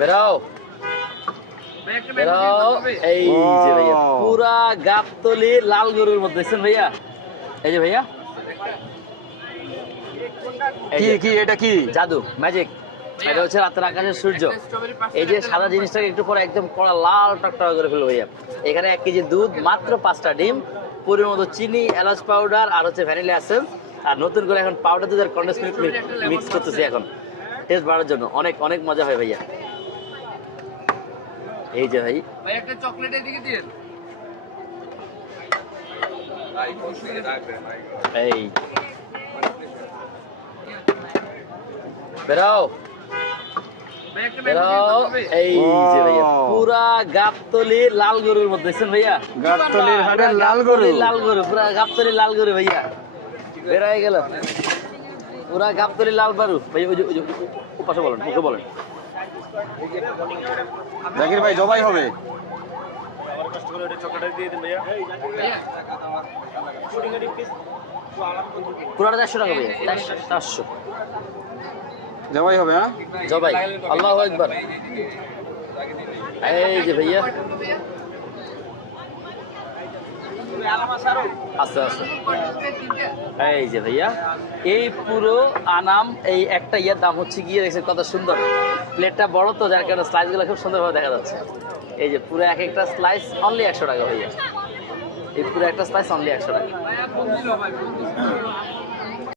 বেরাও বেরাও এই যে ভাইয়া পুরা গাবতলি লাল গরুর মধ্যে। দেখছেন ভাইয়া এই যে ভাইয়া। কি কি এটা কি? জাদু ম্যাজিক এটা হচ্ছে রাতের আকাশের সূর্য। এই যে সাদা জিনিসটাকে একটু পরে একদম কড়া লাল টকটকা করে ফেলব ভাইয়া। এখানে এক কেজি দুধ মাত্র পাঁচটা ডিম পরিমাণ মতো চিনি এলাচ পাউডার আর হচ্ছে ভ্যানিলা এসেন্স আর নতুন করে এখন পাউডার দুধ আর কন্ডেন্স মিল্ক মিক্স করতেছি এখন। টেস্ট বাড়ার জন্য। অনেক অনেক মজা হয় ভাইয়া। এই যে ভাই। ভাই একটা চকলেট এদিকে দিন এই। বেরাও এই যে ভাইয়া পুরা গাবতলি লাল গরুর মধ্যে দেখছেন ভাইয়া? গাবতলির লাল গরু। লাল গরু পুরা গাবতলি লাল গরু ভাইয়া। বের হয়ে গেল। পুরা গাবতলি লাল গরু। ভাই ওই যে ওই যে পাশে বলেন ওকে বলেন। জাকির ভাই জবাই হবে। পুরাটা টাকা ভাইয়া। চারশো চারশো জবাই হবে হ্যাঁ? জবাই। আল্লাহ একবার এই যে ভাইয়া। আচ্ছা আচ্ছা এই যে ভাইয়া, এই পুরো আনাম, এই একটা ইয়ার দাম হচ্ছে গিয়ে দেখছেন কত সুন্দর। প্লেটটা বড় তো, যার কারণে স্লাইসগুলো খুব সুন্দরভাবে দেখা যাচ্ছে। এই যে পুরো এক একটা স্লাইস অনলি একশো টাকা ভাইয়া। এই পুরো একটা স্লাইস অনলি একশো টাকা।